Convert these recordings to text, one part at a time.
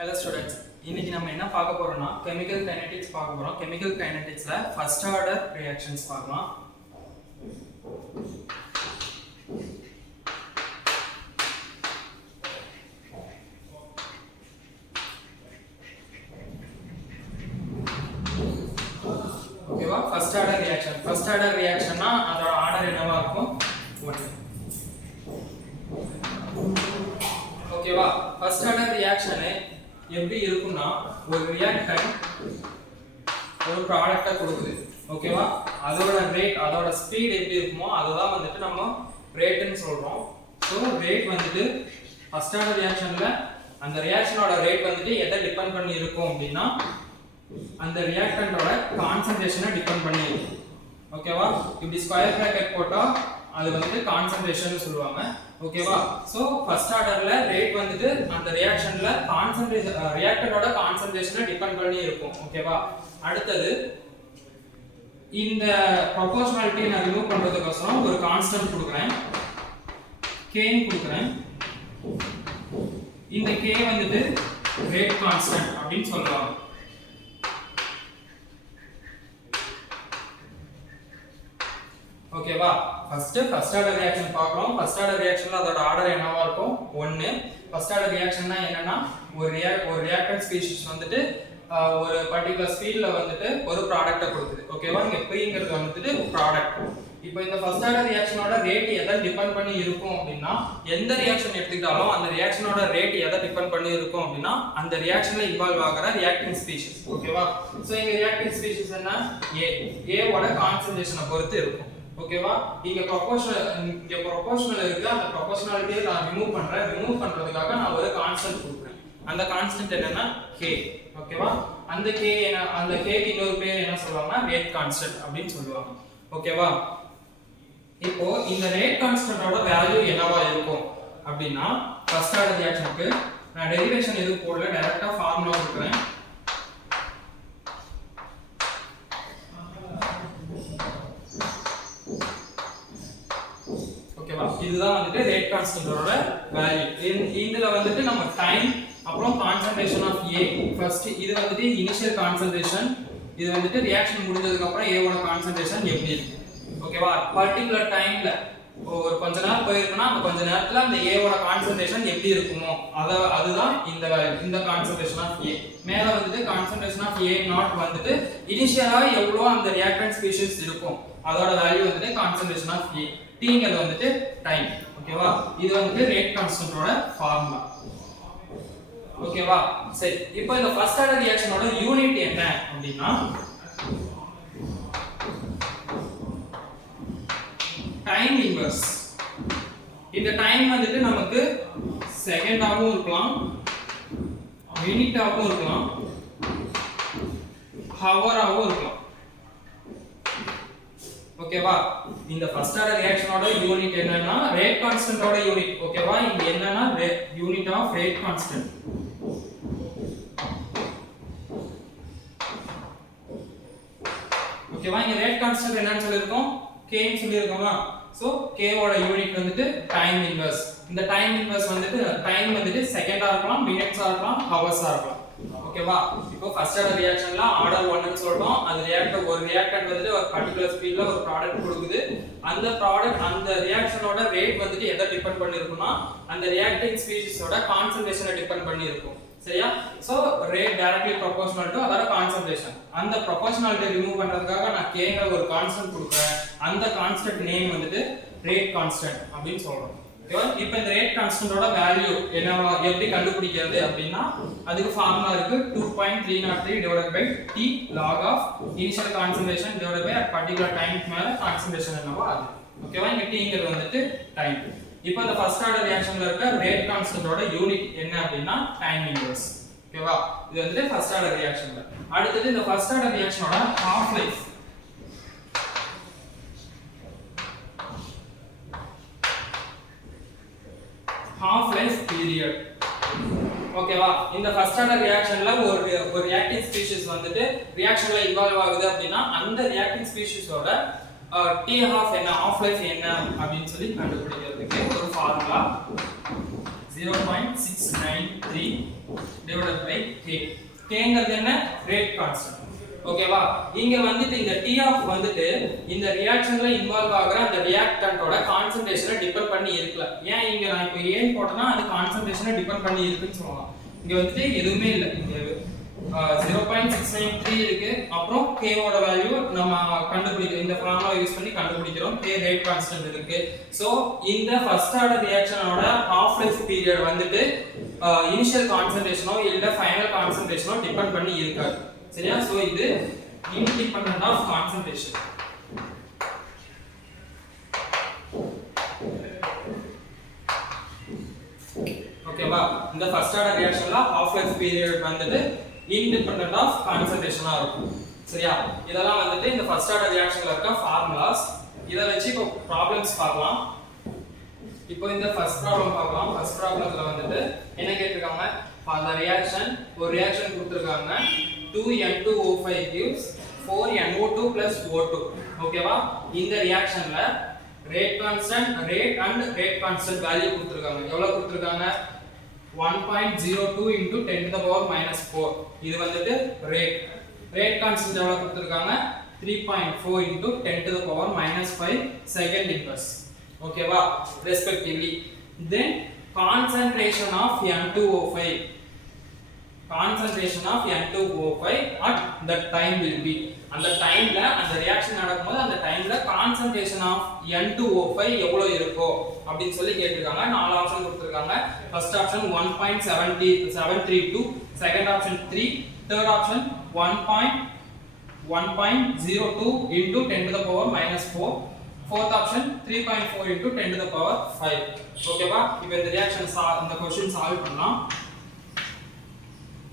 Hello students, இன்னைக்கு நம்ம என்ன பார்க்க போறோம்னா chemical kinetics பார்க்க போறோம். Chemical kineticsல first order reactions பார்க்கலாம். ஓகேவா? first order reaction. first order reactionனா அதோட ஆர்டர் என்னவா இருக்கும்? 1. ஓகேவா? first order reaction எப்படி இருக்கும்னா ஒரு ரியாக்டன்ட் ஒரு ப்ராடக்ட்டை கொடுக்குது. ஓகேவா? அதோட ரேட் அதோட ஸ்பீட் எப்படி இருக்குமோ அதுதான் வந்துட்டு நம்ம ரேட்னு சொல்றோம். ஸோ ரேட் வந்துட்டு ஃபர்ஸ்ட் ஆர்டர் ரியாக்ஷன்ல அந்த ரியாக்ஷனோட ரேட் வந்துட்டு எதை டிபெண்ட் பண்ணி இருக்கும் அப்படின்னா அந்த ரியாக்டன்ட்டோட கான்சன்ட்ரேஷனை டிபெண்ட் பண்ணி இருக்கும். ஓகேவா? இப்படி ஸ்கொயர் பிராக்கெட் போட்டா அது வந்துட்டு கான்சன்ட்ரேஷன் சொல்லுவாங்க. ஓகேவா? சோ ஃபர்ஸ்ட் ஆர்டர்ல ரேட் வந்துட்டு அந்த ரியாக்ஷன்ல கான்சன்ட்ரேஷன் ரியாக்டன்ட்டோட கான்சன்ட்ரேஷனை டிபெண்ட் பண்ணி இருக்கும். ஓகேவா? அடுத்து இந்த ப்ரொபோர்ஷனாலிட்டி நான் ரிமூவ் பண்றதுக்கோசரம் ஒரு கான்ஸ்டன்ட் கொடுக்கிறேன், k ன்னு கொடுக்கிறேன். இந்த k வந்துட்டு ரேட் கான்ஸ்டன்ட் அப்படினு சொல்லுவாங்க. ஓகேவா? ஃபர்ஸ்ட் ஆர்டர் ரியாக்ஷன் பார்க்கறோம். ஃபர்ஸ்ட் ஆர்டர் ரியாக்ஷன்ல அதோட ஆர்டர் என்னவா இருக்கும்? 1. ஃபர்ஸ்ட் ஆர்டர் ரியாக்ஷன்னா என்னன்னா ஒரு ரியாக்டன்ட் ஸ்பீஷிஸ் வந்துட்டு ஒரு பர்టిక్యులர் ஸ்பீட்ல வந்துட்டு ஒரு ப்ராடக்ட்ட கொடுக்குது. ஓகேவா? இங்க Pங்கிறது வந்துட்டு ப்ராடக்ட். இப்போ இந்த ஃபர்ஸ்ட் ஆர்டர் ரியாக்ஷனோட ரேட் எதை டிபெண்ட் பண்ணி இருக்கும் அப்படின்னா எந்த ரியாக்ஷன் எடுத்துக்கிட்டாலும் அந்த ரியாக்ஷனோட ரேட் எதை டிபெண்ட் பண்ணி இருக்கும் அப்படின்னா அந்த ரியாக்ஷன்ல இன்வால்வ் ஆகுற ரியாக்டிங் ஸ்பீஷிஸ். ஓகேவா? சோ இங்க ரியாக்டிங் ஸ்பீஷிஸ் என்ன? A ஓட கான்சன்ட்ரேஷனை பொறுத்து இருக்கும். ஓகேவா? இங்க ப்ரொபோர்ஷனல் இருக்கு. அந்த ப்ரொபோர்ஷனாலிட்டியை நான் ரிமூவ் பண்றேன். ரிமூவ் பண்றதுக்காக நான் ஒரு கான்ஸ்டன்ட் கொடுக்கிறேன். அந்த கான்ஸ்டன்ட் என்னன்னா k. ஓகேவா? அந்த k அந்த k க்கு இன்னொரு பேர் என்ன சொல்லுவாங்கன்னா ரேட் கான்ஸ்டன்ட் அப்படினு சொல்லுவாங்க. ஓகேவா? இப்போ இந்த ரேட் கான்ஸ்டன்ட்டோட வேல்யூ என்னவா இருக்கும் அப்படினா ஃபர்ஸ்ட் ஆர்டர் ரியாக்ஷனுக்கு நான் டெரிவேஷன் எதுவும் போடல, டைரக்டா ஃபார்முலா கொடுக்கிறேன். இதுதான் வந்துட்டு ரேட் கான்ஸ்டன்ட்டோட வேல்யூ. இதுல வந்துட்டு நம்ம டைம் அப்புறம் கான்சன்ட்ரேஷன் ஆஃப் A ஃபர்ஸ்ட் இது வந்துட்டு இனிஷியல் கான்சன்ட்ரேஷன், இது வந்துட்டு ரியாக்ஷன் முடிஞ்சதுக்கு அப்புறம் A ஓட கான்சன்ட்ரேஷன் எப்படி இருக்கு. ஓகேவா? பர்టిక్యులர் டைம்ல ஒரு கொஞ்ச நேரம் போயிருக்குனா அந்த கொஞ்ச நேரத்துல அந்த A ஓட கான்சன்ட்ரேஷன் எப்படி இருக்குமோ அதுதான் இந்த வேல்யூ, இந்த கான்சன்ட்ரேஷன் ஆஃப் A. மேல வந்துட்டு கான்சன்ட்ரேஷன் ஆஃப் A நாட் வந்துட்டு இனிஷியலா எவ்வளவு அந்த ரியாக்டன்ட் ஸ்பீஷிஸ் இருக்கும் அதோட வேல்யூ வந்துட்டு கான்சன்ட்ரேஷன் ஆஃப் A. Tங்கிறது வந்துட்டு டைம். ஓகேவா? இது வந்துட்டு ரேட் கான்ஸ்டன்ட்டோட ஃபார்முலா. ஓகேவா? சரி, இப்போ இந்த ஃபர்ஸ்ட் ஆர்டர் ரியாக்ஷனோட யூனிட் என்ன அப்படினா டைம் இன்வர்ஸ். இந்த டைம் வந்துட்டு நமக்கு செகண்டாவும் இருக்கலாம், மினிட்டாவும் இருக்கலாம், ஹவராவும் இருக்கலாம். ஓகேவா? இந்த ஃபர்ஸ்ட் ஆர்டர் ரியாக்ஷனோட யூனிட் என்னன்னா ரேட் கான்ஸ்டன்ட்டோட யூனிட். ஓகேவா? இங்க என்னன்னா யூனிட் ஆஃப் ரேட் கான்ஸ்டன்ட். ஓகேவா? இங்க ரேட் கான்ஸ்டன்ட் என்னன்னு சொல்லிருக்கோம்? k ன்னு சொல்லிருக்கோமா? சோ k ஓட யூனிட் வந்துட்டு டைம் இன்வர்ஸ். இந்த டைம் இன்வர்ஸ் வந்துட்டு டைம் வந்துட்டு செகண்டா இருக்கலாம், மினிட்ஸா இருக்கலாம், ஹவர்ஸா இருக்கலாம். ஓகேவா? இப்போ ஃபர்ஸ்ட் ஆர்டர் ரியாக்ஷன்ல ஆர்டர் 1 ன்னு சொல்றோம். அது ஒரு ரியாக்டன்ட் வந்துட்டு ஒரு பர்టిక్యులர் ஸ்பீட்ல ஒரு ப்ராடக்ட் கொடுக்குது. அந்த ப்ராடக்ட் அந்த ரியாக்ஷனோட ரேட் வந்துட்டு எதை டிபெண்ட் பண்ணி இருக்கும்னா அந்த ரியாக்டிங் ஸ்பீஷிஸோட கான்சன்ட்ரேஷனை டிபெண்ட் பண்ணி இருக்கும். சரியா? So rate directly proportional to அதோட கான்சன்ட்ரேஷன். அந்த ப்ரொபோர்ஷனாலிட்டி ரிமூவ் பண்றதுக்காக நான் kங்கிற ஒரு கான்ஸ்டன்ட் கொடுக்கிறேன். அந்த கான்ஸ்டன்ட் நேம் வந்துட்டு ரேட் கான்ஸ்டன்ட் அப்படினு சொல்றோம். ஓகேவா? இப்போ இந்த ரேட் கான்ஸ்டன்ட்டோட வேல்யூ என்னவா எப்படி கண்டுபிடிக்கிறது அப்படினா அதுக்கு ஃபார்முலா இருக்கு. 2.303 divided by t log of initial concentration divided by a particular time மேல கான்சன்ட்ரேஷன் என்னவோ அது. ஓகேவா? இங்க tங்கிறது வந்துட்டு டைம். இப்போ இந்த ஃபர்ஸ்ட் ஆர்டர் ரியாக்ஷன்ல இருக்க ரேட் கான்ஸ்டன்ட்டோட யூனிட் என்ன அப்படினா டைம் இன்வர்ஸ். ஓகேவா? இது வந்துட்டு ஃபர்ஸ்ட் ஆர்டர் ரியாக்ஷன்ல. அடுத்து இந்த ஃபர்ஸ்ட் ஆர்டர் ரியாக்ஷனோட half life. half life period. ஓகேவா? இந்த ஃபர்ஸ்ட் ஆர்டர் ரியாக்ஷன்ல ஒரு ரியாக்டிங் ஸ்பீஷிஸ் வந்துட்டு ரியாக்ஷன்ல இன்வால்வ் ஆகுது அப்படினா அந்த ரியாக்டிங் ஸ்பீஷிஸோட T half என்ன, half life என்ன அப்படினு சொல்லி கண்டுபிடிக்கிறதுக்கு ஒரு ஃபார்முலா 0.693 divided by k. Kங்கிறது என்ன? rate constant. ஓகேவா? இங்க வந்துட்டு இந்த T of வந்துட்டு இந்த ரியாக்ஷன்ல இன்வால்வ் ஆகுற அந்த ரியாக்டன்ட்டோட கான்சன்ட்ரேஷனை டிபெண்ட் பண்ணி இருக்குல. ஏன் இங்க நான் இப்போ ஏன் போட்டனா அது கான்சன்ட்ரேஷனை டிபெண்ட் பண்ணி இருக்குன்னு சொல்லலாம். இங்க வந்துட்டு எதுவுமே இல்ல. இங்க 0.693 இருக்கு. அப்புறம் k ஓட வேல்யூ நம்ம கண்டுபிடிக்கிறோம். இந்த ஃபார்முலா யூஸ் பண்ணி கண்டுபிடிக்கிறோம். k ரேட் கான்ஸ்டன்ட் இருக்கு. சோ இந்த ஃபர்ஸ்ட் ஆர்டர் ரியாக்ஷனோட ஹாஃப் லைஃப் பீரியட் வந்துட்டு இனிஷியல் கான்சன்ட்ரேஷனோ இல்ல ஃபைனல் கான்சன்ட்ரேஷனோ டிபெண்ட் பண்ணி இருக்காது. சரியா? சோ இது இன்டிபெண்டன்ட் ஆஃப் கான்சன்ட்ரேஷன். ஓகேவா? இந்த ஃபர்ஸ்ட் ஆர்டர் ரியாக்ஷன்ல ஹாஃப் லைஃப் பீரியட் வந்துட்டு இன்டிபெண்டன்ட் ஆஃப் கான்சன்ட்ரேஷனா இருக்கும். சரியா? இதெல்லாம் வந்துட்டு இந்த ஃபர்ஸ்ட் ஆர்டர் ரியாக்ஷன்ல இருக்க ஃபார்முலாஸ். இத வச்சு இப்போ ப்ராப்ளம்ஸ் பார்க்கலாம். இப்போ இந்த ஃபர்ஸ்ட் ப்ராப்ளம் பார்க்கலாம். ஃபர்ஸ்ட் ப்ராப்ளம்ல வந்துட்டு என்ன கேட்டிருக்காங்க? ஃபார் தி ரியாக்ஷன் ஒரு ரியாக்ஷன் கொடுத்திருக்காங்க. 2N2O5 gives 4NO2 plus O2. ஓகேவா? இந்த ரியாக்ஷன்ல rate and rate constant value கொடுத்திருக்காங்க. எவ்வளவு கொடுத்திருக்காங்க? 1.02 into 10 to the power minus 4. இது வந்துட்டு ரேட் கான்ஸ்டன்ட் எவ்வளவு கொடுத்திருக்காங்க? 3.4 into 10 to the power minus 5 second inverse. ஓகேவா? respectively. Then concentration of N2O5 at that time will be. அந்த டைம்ல அந்த ரியாக்ஷன் நடக்கும்போது அந்த டைம்ல கான்சன்ட்ரேஷன் ஆஃப் N2O5 எவ்வளவு இருக்கோ அப்படினு சொல்லி கேட்டிருக்காங்க. நாலு ஆப்ஷன் கொடுத்திருக்காங்க. First option 1.732, second option 3, third option 1.02 into 10 to the power minus 4, fourth option 3.4 into 10 to the power 5. ஓகேவா? இப்போ இந்த ரியாக்ஷன் இந்த क्वेश्चन சால்வ் பண்ணலாம்.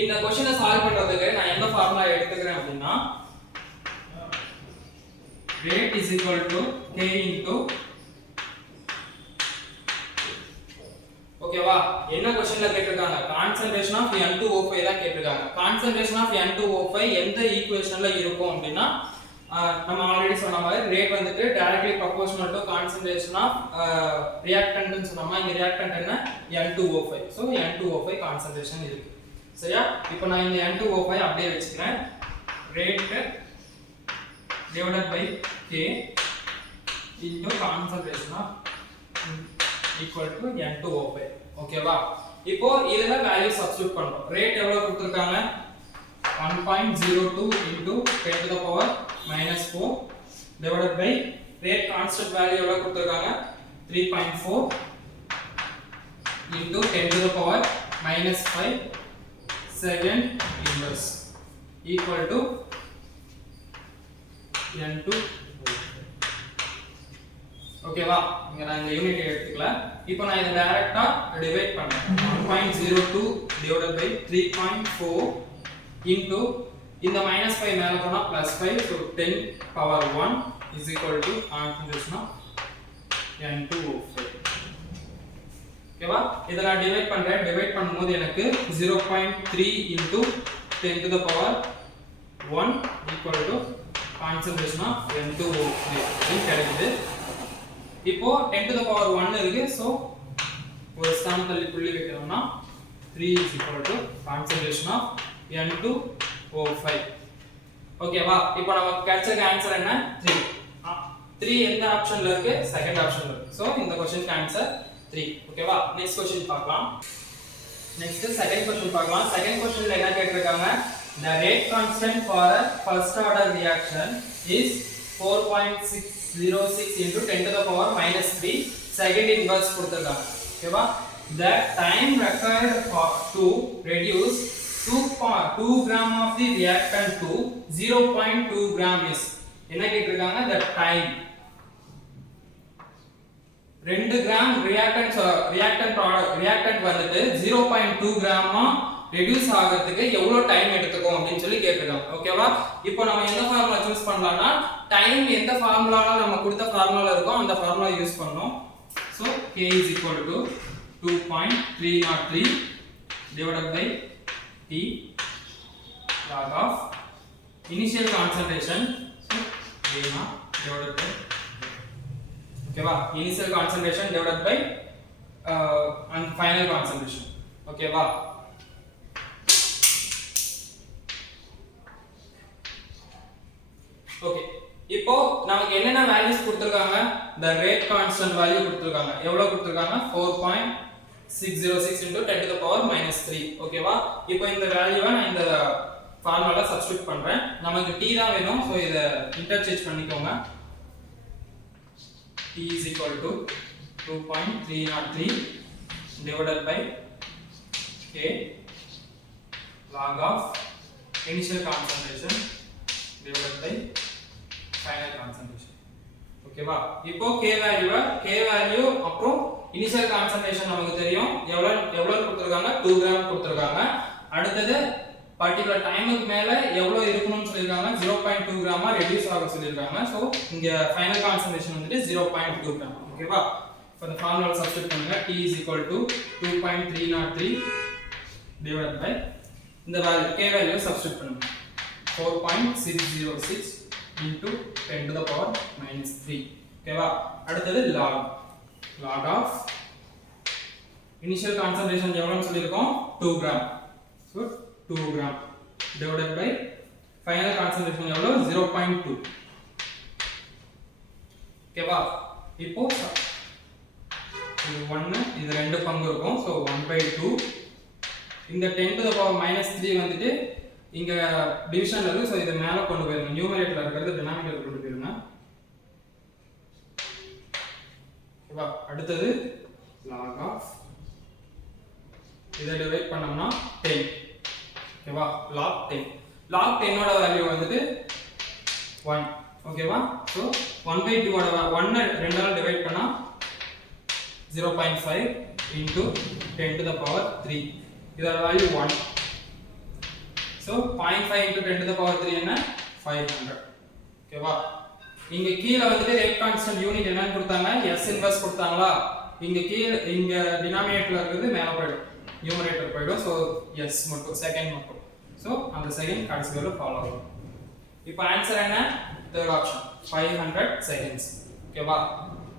இந்த क्वेश्चனை சால்வ் பண்றதுக்கு நான் என்ன ஃபார்முலா எடுத்துக்கிறேன் அப்படினா rate is equal to k into ஓகேவா? என்ன क्वेश्चनல கேட்டிருக்காங்க? கான்சன்ட்ரேஷன் ஆஃப் N2O5 தான் கேட்டிருக்காங்க. கான்சன்ட்ரேஷன் ஆஃப் N2O5 எந்த ஈக்குவேஷன்ல இருக்கும் அப்படினா நம்ம ஆல்ரெடி சொன்ன மாதிரி ரேட் வந்துட்டு directly proportional to concentration of reactant ன்னு சொன்னோமா. இங்க ரியாக்டன்ட் என்ன? N2O5. சோ N2O5 கான்சன்ட்ரேஷன் இருக்கு. சரியா? இப்போ நான் இந்த N2O5 அப்படியே வெச்சுக்கிறேன். Rate divided by k into concentration of equal to N2O5. ஓகேவா? இப்போ இதல வேல்யூ சப்ஸ்டிட்யூட் பண்றோம். ரேட் எவ்வளவு கொடுத்திருக்காங்க? 1.02 into 10 to the power minus 4 divided by rate constant value எவ்வளவு கொடுத்திருக்காங்க? 3.4 into 10 to the power minus 5 second inverse equal to N2. ஓகேவா? இங்க நான் இந்த யூனிட் எடுத்துக்கல. இப்போ நான் இத டைரக்ட்டா டிவைட் பண்றேன். 1.02 divided by 3.4 into இந்த -5 மேல போனா +5, so 10 power 1 is equal to concentration of N2O5. ஓகேவா? இத நான் டிவைட் பண்றேன். டிவைட் பண்ணும்போது எனக்கு 0.3 into 10 to the power 1 equal to concentration of N2O3 இது கிடைக்குது. இப்போ 10 to the power 1 இருக்கு. சோ ஒரு ஸ்தானத்துல புள்ளி வைக்கிறோம்னா 3 is equal to concentration of N2O5. ஓகேவா? இப்போ நமக்கு கிடைச்ச ஆன்சர் என்ன? 3. 3 எந்த ஆப்ஷன்ல இருக்கு? செகண்ட் ஆப்ஷன்ல இருக்கு. சோ இந்த क्वेश्चनக்கு ஆன்சர் 3. ஓகேவா? நெக்ஸ்ட் क्वेश्चन பார்க்கலாம். நெக்ஸ்ட் செகண்ட் क्वेश्चन பார்க்கலாம். செகண்ட் क्वेश्चनல என்ன கேட்டிருக்காங்க? The rate constant for a first order reaction is 4.606 into 10 to the power minus 3 second inverse கொடுத்திருக்காங்க. ஓகேவா? The time required to reduce 2 gram of the reactant to 0.2 gram is என்ன கேட்டிருக்காங்க? The time 2 gram reactant வந்துட்டு 0.2 கிராமா reduce ஆகிறதுக்கு எவ்வளவு time எடுத்துக்கும் அப்படினு சொல்லி கேட்டிருக்காங்க. ஓகேவா? இப்போ நம்ம எந்த ஃபார்முலா சூஸ் பண்ணலாம்னா டைம் எந்த ஃபார்முலால நம்ம கொடுத்த ஃபார்முலால இருக்கோ அந்த ஃபார்முலா யூஸ் பண்ணனும். So k is equal to 2.303 divided by t log of initial concentration, so k naught divided by ஓகேவா? Initial concentration divided by and final concentration. ஓகேவா? ஓகே, இப்போ நமக்கு என்னென்ன வேல்யூஸ் கொடுத்திருக்காங்க? the rate constant value கொடுத்திருக்காங்க. எவ்வளவு கொடுத்திருக்காங்க? 4.606 into 10 to the power minus 3. ஓகேவா? இப்போ இந்த வேல்யூவை நான் இந்த ஃபார்முலால சப்ஸ்டிட்யூட் பண்றேன். நமக்கு t தான் வேணும், சோ இத இன்டர்சேஞ்ச் பண்ணிக்கோங்க. t is equal to 2.303 divided by k log of initial concentration divided by final concentration. ஓகேவா? இப்போ k வேல்யூ அப்புறம் initial concentration நமக்கு தெரியும். எவ்வளவு கொடுத்திருக்காங்க? 2 கிராம் கொடுத்திருக்காங்க. அடுத்து பர்టిక్యులர் டைமுக்கு மேல எவ்வளவு இருக்கணும்னு சொல்லிருக்காங்க? 0.2 கிராமா ரெடியூஸ் ஆக சொல்லிருக்காங்க. சோ இங்க ஃபைனல் கான்சன்ட்ரேஷன் வந்துட்டு 0.2 கிராம். ஓகேவா? இப்போ இந்த ஃபார்முலா சப்ஸ்டிட்யூட் பண்ணுங்க. t is equal to 2.303 divided by இந்த வேல்யூ k வேல்யூ சப்ஸ்டிட்யூட் பண்ணுங்க. 4.606 into 10 to the power minus 3. ஓகேவா? அடுத்து log of initial concentration எவ்வளவுன்னு சொல்லிருக்கோம்? 2 gram. so 2 gram divided by final concentration எவ்வளவு? 0.2. ஓகேவா? இப்போ இது 1 இது 2 பங்கு இருக்கும். so 1/2. இந்த 10 to the power minus 3 வந்துட்டு இங்க டிவிஷன்ல இருக்கு. so இத மேல கொண்டு போயிருங்க. நியூமரேட்டர்ல இருக்கிறது டினாமினேட்டர்ல கொண்டு போயிருங்க. ஓகேவா? அடுத்து log of இத டிவைட் பண்ணோம்னா 10. ஓகேவா? log 10 ஓட வேல்யூ வந்துட்டு 1. ஓகேவா? சோ 1/2 ஓட 1 ரெண்டால டிவைட் பண்ணா 0.5 into 10 to the power 3. இதோட value 1. So 0.5 into 10 to the power 3 என்ன? 500. ஓகேவா? இங்க கீழ வந்துட்டு ரேட் கான்ஸ்டன்ட் யூனிட் என்னன்னு கொடுத்தாங்க? s இன்வெர்ஸ் கொடுத்தாங்களா? இங்க டினாமினேட்டர்ல இருக்குது மேல போய்டும். நியூமரேட்டர் போய்டும். சோ s மட்டும் செகண்ட் மட்டும். சோ அந்த செகண்ட் கடைசில ஃபாலோ ஆகும். இப்போ ஆன்சர் என்ன? Third option 500 seconds. ஓகேவா?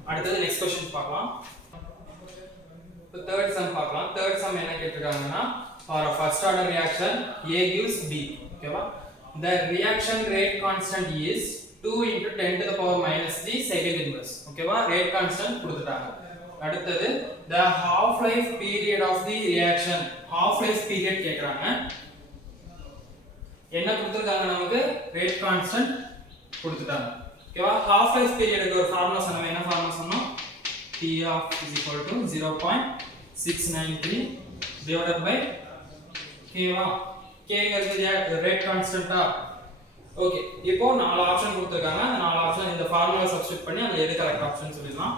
அடுத்து நெக்ஸ்ட் क्वेश्चन பார்க்கலாம். இப்போ தேர்ட் சம் பார்க்கலாம். தேர்ட் சம் என்ன கேட்டிருக்காங்கன்னா for a first order reaction a gives b. ஓகேவா? the reaction rate constant is 2 into 10 to the power minus 3 second inverse. ஓகேவா? rate constant கொடுத்துட்டாங்க. அடுத்து the half life period of the reaction, half life period கேக்குறாங்க. என்ன கொடுத்திருக்காங்க? நமக்கு rate constant கொடுத்துட்டாங்க. ஓகேவா? half life periodக்கு ஒரு ஃபார்முலா சொன்னோம். என்ன ஃபார்முலா சொன்னோம்? t of is equal to 0.693 divided by k வா? k ங்கிறது rate constant ஆ? ஓகே, இப்போ நாலு ஆப்ஷன் கொடுத்திருக்காங்க. அந்த நாலு ஆப்ஷன் இந்த ஃபார்முலா சப்ஸ்டிட்யூட் பண்ணி அதுல எது கரெக்ட் ஆப்ஷன் சொல்லிடலாம்.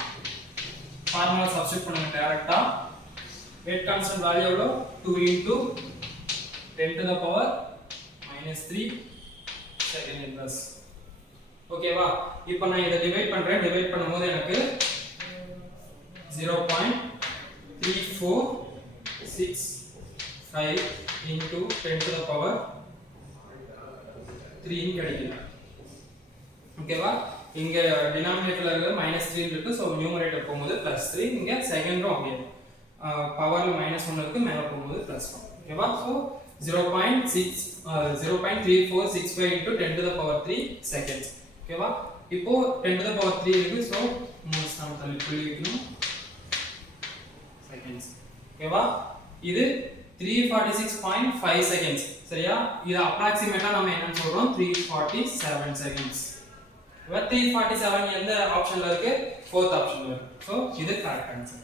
ஃபார்முலா சப்ஸ்டிட்யூட் பண்ணுங்க டைரக்ட்டா. rate constant வேல்யூ எவ்வளவு? 2 into 10 to the power minus 3 second inverse. ஓகேவா? இப்போ நான் இத டிவைட் பண்றேன். டிவைட் பண்ணும்போது எனக்கு 0.3465 into 10 to the power 3 கிடைக்குது. ஓகேவா? இங்க டினாமினேட்டர்ல இருக்கிறது -3 இருக்கு. சோ நியூமரேட்டர் போகும்போது +3. இங்க செகண்டும் அப்படியே பவர்ல -1 இருக்கு. மேல போகும்போது +1. ஓகேவா? So 0.3465 into 10 to the power 3 seconds. ஓகேவா? இப்போ 10 to the power 3 இருக்கு. சோ மூணு நாம தள்ளி புள்ளி வைக்கணும். செகண்ட்ஸ். ஓகேவா? இது 346.5 செகண்ட்ஸ். சரியா? இது அப்ராக்ஸிமேட்டா நாம என்னன்னு சொல்றோம்? 347 செகண்ட்ஸ். இப்போ 347 எந்த ஆப்ஷன்ல இருக்கு? ஃபோர்த் ஆப்ஷன்ல இருக்கு. சோ இது கரெக்ட் ஆன்சர்.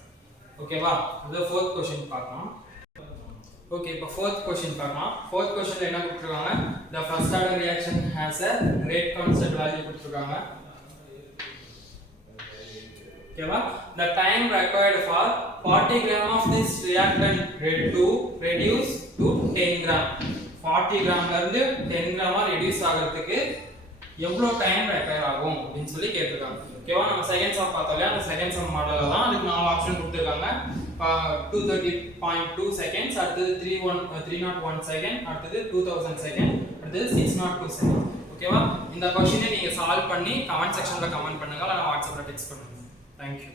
ஓகேவா? இது ஃபோர்த் क्वेश्चन பார்க்கலாம். ஓகே, இப்போ ஃபோர்த் क्वेश्चन பார்க்கலாம். ஃபோர்த் क्वेश्चनல என்ன கொடுத்திருக்காங்க? the first order reaction has a rate constant value கொடுத்திருக்காங்க. ஓகேவா? the time required for 40 gram of this reactant to reduce to 10 gram. 40 gramல இருந்து 10 கிராமா ரெடியூஸ் ஆகிறதுக்கு எவ்வளவு டைம் ரெக்வயர் ஆகும் அப்படினு சொல்லி கேட்டிருக்காங்க. ஓகேவா? நம்ம செகண்ட் சம் பார்த்தோம்ல, அந்த செகண்ட் சம் மாடல்ல தான் அதுக்கு நாலு ஆப்ஷன் கொடுத்திருக்காங்க. 230.2 செகண்ட்ஸ், அடுத்து 301 செகண்ட், அடுத்து 2000 செகண்ட், அடுத்து 602 செகண்ட். ஓகேவா? இந்த क्वेश्चனை நீங்க சால்வ் பண்ணி கமெண்ட் செக்ஷன்ல கமெண்ட் பண்ணுங்க, இல்ல வாட்ஸ்அப்ல டெக்ஸ்ட் பண்ணுங்க. Thank you.